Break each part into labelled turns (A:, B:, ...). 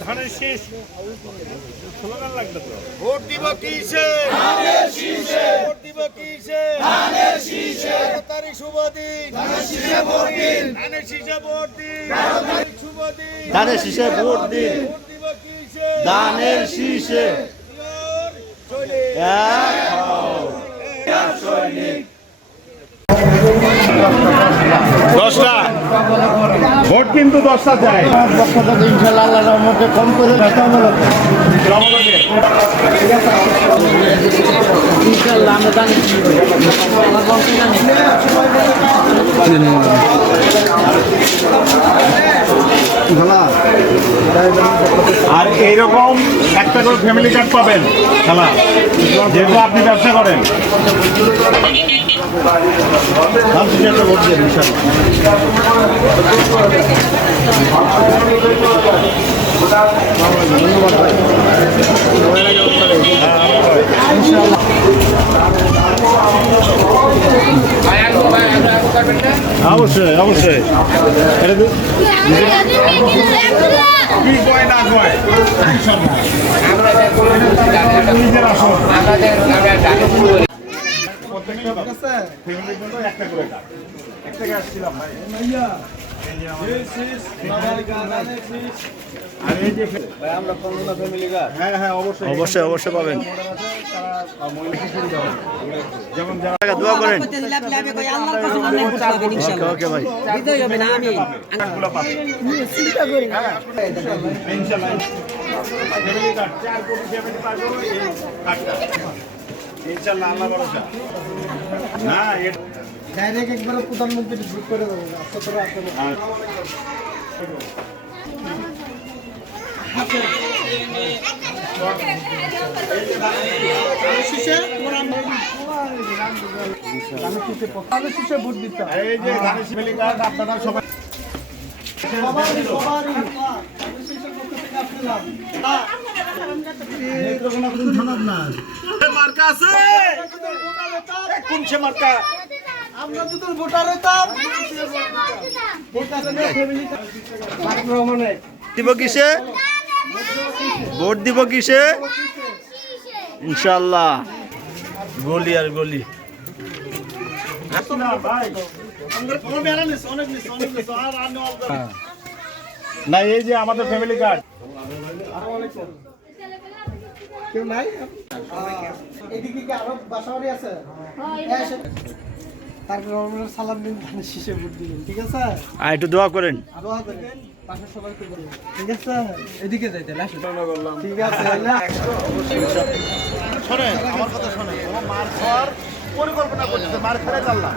A: ধানের
B: ভোট দিব কিসে ভোট দিব কিসে তারিখ শুভ দিন ধানের শীষে ভোট দিন। শুভ দিন
C: ধানের শীষে। ভোট দিন ধানের শীষে
A: দশটা। ভোট কিন্তু দশটা চাই।
C: পক্ষ থেকে ইনশাল্লাহ আল্লাহর রহমতে কম করে ইনশাল্লাহ আমরা জানি আমার বংশ জানি
A: আর এইরকম একটা করে ফ্যামিলি কার্ড পাবেন খেলা যেহেতু আপনি ব্যবসা করেন। অবশ্যই অবশ্যই। কি কয় না কয় নিজের আসন প্রত্যেকটা একটা করে কার্ড এক থেকে আসছিলাম ভাই অবশ্যই
C: অবশ্যই পাবেন। দোয়া করেন।
D: ইনশাআল্লাহ
A: আল্লাহ ভরসা। না
E: ডাইরেক্ট একবার প্রধানমন্ত্রী ভোট করে দেবো সতেরো আঠারো
A: কোন সে মার্কা
E: আমরা ভোটার
C: দিব কিসে? ভোট দিব কিসে? ইনশাল্লাহ গলি আর গলি।
A: না না এই যে আমাদের ফ্যামিলি কার্ড
E: কেউ নাই? এদিকে কি আরও বাসাবাড়ি আছে? তারপর আমরা সালাম দিন ধানের শীষে ভোট দিবেন ঠিক আছে?
C: আর একটু দোয়া করেন।
E: সবাইকে বলবেন ঠিক আছে? এদিকে যাইতে ঠিক আছে
A: শোনেন আমার কথা শোনেন। ও মার খাওয়ার পরিকল্পনা করছে মার খেলে চাললাম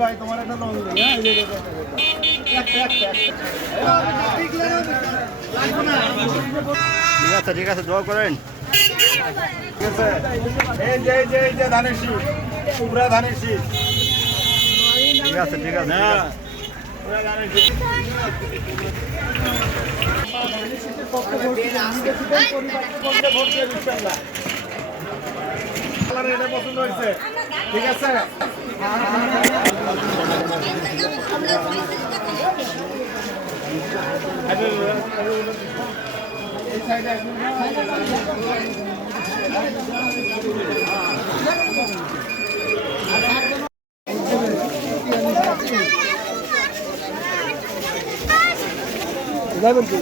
A: ভাই তোমার একটা লং নেই হ্যাঁ,
C: ঠিক আছে ঠিক আছে দোয়া করেন।
A: ঠিক আছে। এই যে এই যে এই যে ধানের শীষ পুরা ধানের শীষ।
C: ঠিক আছে।
A: পুরা ধানের শীষ ঠিক আছে। এই সাইডে
E: যাবেন কি